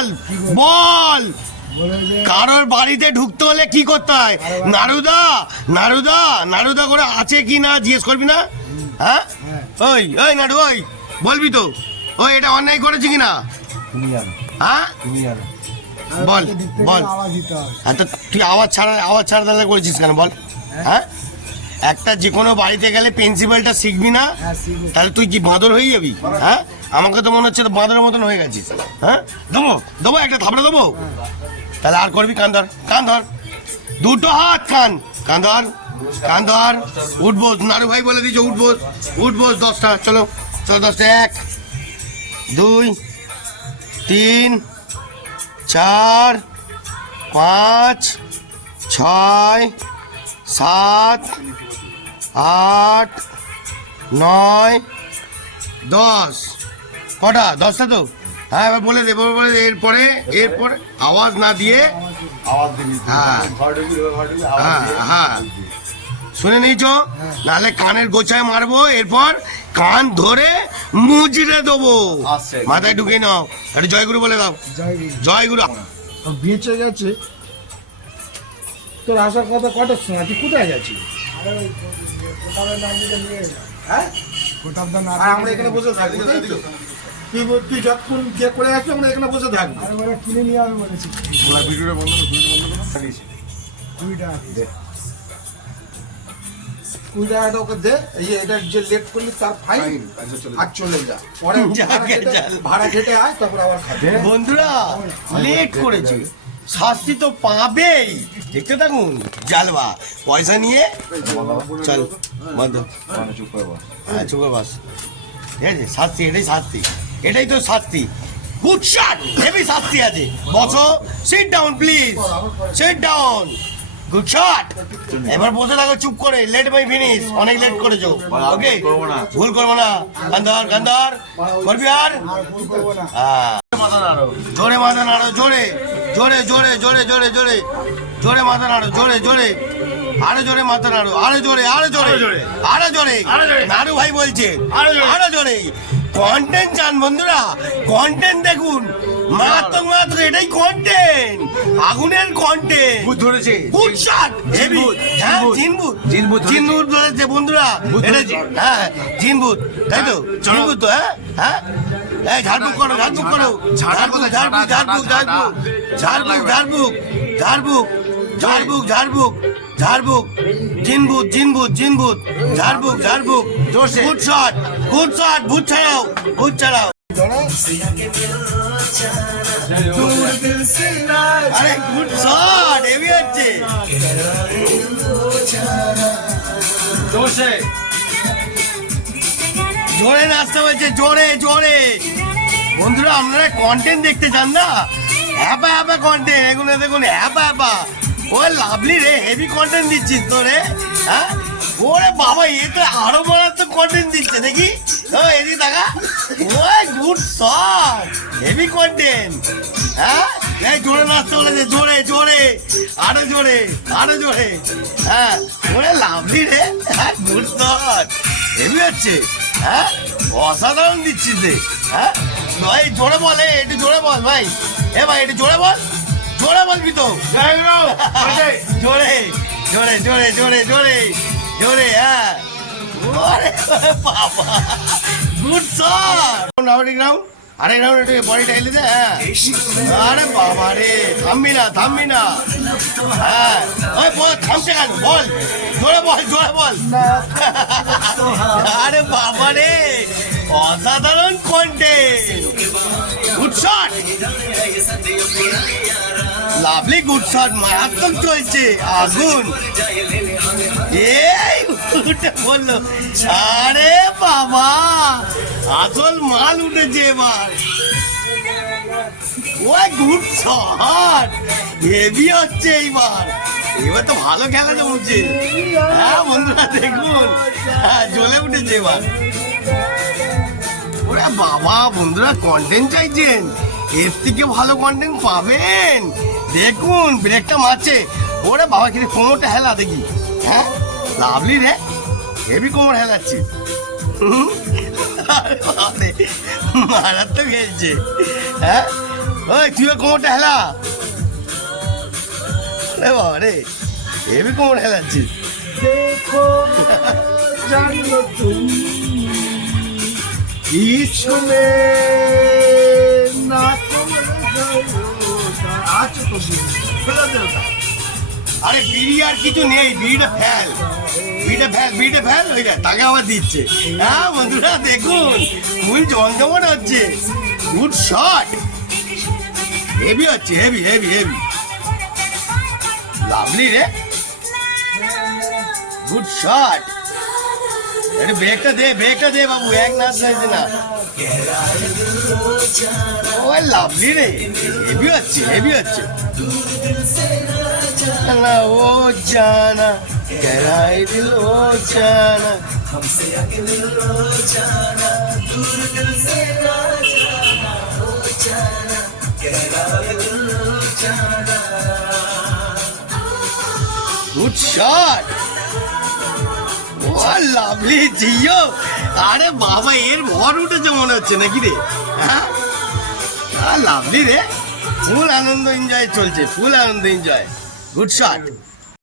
বল বল, কারোর বাড়িতে ঢুকতে হলে কি করতে হয়? নারুদা নারুদা নারুদা করে আছে কি না জিজ্ঞেস করবি না? হ্যাঁ ওই ওই নাড়ু ওই বলবি তো, ওই এটা অন্যায় করেছে কিনা? হ্যাঁ বল বল, আচ্ছা তুই আওয়াজ ছাড়া তাহলে করেছিস কেন বল? হ্যাঁ একটা যে কোনো বাড়িতে গেলে প্রিন্সিপালটা শিখবি না, তাহলে তুই কি বাঁদর হয়ে যাবি? হ্যাঁ আমাকে তো মনে হচ্ছে বাঁদরের মতন হয়ে গেছিস। হ্যাঁ দেবো দেবো একটা থাপড়া দেবো, তাহলে আর করবি? কান ধর কান ধর, দুটো হাত কান কান ধর কান ধর, উঠবো নাড়ু ভাই বলে দিয়েছে উঠবো উঠবো 10টা, চলো চলো 10টা, 1 2 3 4 5 6 7 8 9 10, কটা? 10টা তো? হ্যাঁ এবার বলে দে বলে দে, এরপরে এরপরে আওয়াজ না দিয়ে হ্যাঁ হ্যাঁ হ্যাঁ শুনে নিয়েছো? নাহলে কানের গোছায় মারবো, এরপর কান ধরে মুজড়ে দেবো, মাথায় ঢুকে নাও। একটা জয়গুরু বলে দাও। জয়গুরু। বেঁচে গেছে তোর আসার কথা কটার সময়? তুই কোথায় যাচ্ছিস? আমরা এখানে বসে থাকবো, তাই তো? তুই যতক্ষণ যে করে আসবি আমরা এখানে বসে থাকবো। কিনে নিয়ে আমি বলেছি ভিডিওটা বন্ধ করে 20 টাকাটা ওকে দে, এটা যে লেট করলি তার ফাইন, আর চলে যা, পরে ভাড়া খেটে আয়, তারপর আবার খাবে। বন্ধুরা লেট করেছে, শাস্তি তো পাবেই, দেখতে থাকুন জালবা। পয়সা নিয়ে চল বন্ধ, হ্যাঁ চুপ করে বস, ঠিক আছে? শাস্তি এটাই শাস্তি, এটাই তো শাস্তি। গুড শট, হেভি শাস্তি আছে। বসো, sit down please, sit down. Good shot. এবার বসে থাকো চুপ করে, লেট বাই ফিনিশ, অনেক লেট করেছো, ওকে? ভুল করবো না, গান্ধর গান্ধর করবি আর জোরে মাথা নাড়ো, জোরে জোরে জোরে জোরে জোরে জোরে জোরে মাথা নাড়ো, জোরে জোরে আরো জোরে মাথা নাড়ো, আরো জোরে আরো জোরে আরো জোরে, নাড়ু ভাই বলছে আরো জোরে। কন্টেন্ট চান বন্ধুরা, কন্টেন্ট দেখুন, মারাত্মক মারাত্মক, এটাই কন্টেন্ট, আগুনের কন্টেন্ট। ভূত ধরেছে, ভূত শট হেভি, হ্যাঁ জিনভূত জিনভূত ধরেছে বন্ধুরা, এটা হ্যাঁ জিনভূত, তাই তো? জিনভূত তো, হ্যাঁ হ্যাঁ এই ঝাড়ফুঁক করো, ঝাড়ফুঁক করো, ঝাড়ফুঁক ঝাড়ফুঁক ঝাড়ফুঁক ঝাড়ফুঁক ঝাড়ফুঁক ঝাড়ফুঁক ঝাড়ফুঁক ঝাড়ফুঁক ঝাড়ফুঁক ঝাড়ফুঁক, জিনভূত জিনভূত জিনভূত, ঝাড়ফুঁক ঝাড়ফুঁক, গুড শট গুড শট, ভূত ছাড়াও ভূত ছাড়াও। আরে গুড শট, হেভি হচ্ছে। জোরে নাচতে বলছে, জোরে জোরে। বন্ধুরা আপনারা কন্টেন্ট দেখতে চান না? হ্যাপা হ্যাপা কন্টেন্ট এগুলো দেখুন, হ্যাপা হ্যাপা। ও লাভলি রে, হেভি কন্টেন্ট দিচ্ছিস তো রে, হ্যাঁ? ওরে বাবা, এ তো আরো মারাত্মক কন্টেন্ট দিচ্ছে, দেখি ও এদিকে দেখা। ওই গুড শট, হেভি কন্টেন্ট, হ্যাঁ? এই জোরে নাচতে বলেছে, জোরে জোরে আরো জোরে আরো জোরে, হ্যাঁ? ওরে লাভলি রে, হ্যাঁ গুড শট, হেভি হচ্ছে, হ্যাঁ? অসাধারণ দিচ্ছিস রে, হ্যাঁ? ভাই জোরে বলে, একটু জোরে বল ভাই, এ ভাই একটু জোরে বল, জোরে বলবি তো, জোরে জোরে জোরে জোরে জোরে জোরে, হ্যাঁ? ওরে বাবা, গুড শট। আরেক রাউন্ড, আরেক রাউন্ড, একটু বডিটা হেলে দে, হ্যাঁ? আরে বাবা রে, থামবি না থামবি না, হ্যাঁ? ওই বল, থামছে কেন? বল জোরে বল, জোরে বল। আরে বাবা রে, অসাধারণ content, good shot, lovely good shot, মারাত্মক চলছে, আগুন। এই উঠে বললো, আরে বাবা আসল মাল উঠেছে এবার। ওই গুড শট, হেভি হচ্ছে এইবার, এবার তো ভালো খেলা জমছে, হ্যাঁ বন্ধুরা দেখুন, হ্যাঁ জ্বলে উঠেছে এবার। ওরে বাবা, বন্ধুরা কন্টেন্ট চাইছেন, এর থেকে ভালো কন্টেন্ট পাবেন। দেখুন ব্রেকটা মারছে, ওরে বাবা কিন্তু কোমরটা হেলা দেখি, হ্যাঁ লাভলি রে, হেভি কোমর হেলাচ্ছে, মারাত্মক খেলছে, হ্যাঁ ওই তুইও কোমরটা হেলা। রে বাবা রে, হেবি কোমর হেলাচ্ছিস। देखो जानो तुम इसमें ना तुम আচ্ছা তো ফেলে দে ওটা। আরে বিড়ি আর কিছু নেই, বিড়িটা ফেল, বিড়িটা ফেল, বিড়িটা ফেল। ওই দেখ তাকে আবার দিচ্ছে। হ্যাঁ বন্ধুরা দেখুন, ফুল জমজমাট হচ্ছে। গুড শট, হেভি হচ্ছে, হেভি হেভি হেভি, লাভলি রে, গুড শট। একটু ব্রেকটা দে, ব্রেকটা দে বাবু, এক নাচ চাইছে না। ও লাভলি রে, হেভি হচ্ছে, হেভি হচ্ছে। না ও জানা গহরাই দিল ও জানা, গুড শট। ও লাভলি জিও। আরে বাবা, এর ভর উঠেছে মনে হচ্ছে নাকি রে? হ্যাঁ লাভলি রে, ফুল আনন্দ এনজয় চলছে, ফুল আনন্দ এনজয়, গুড শট।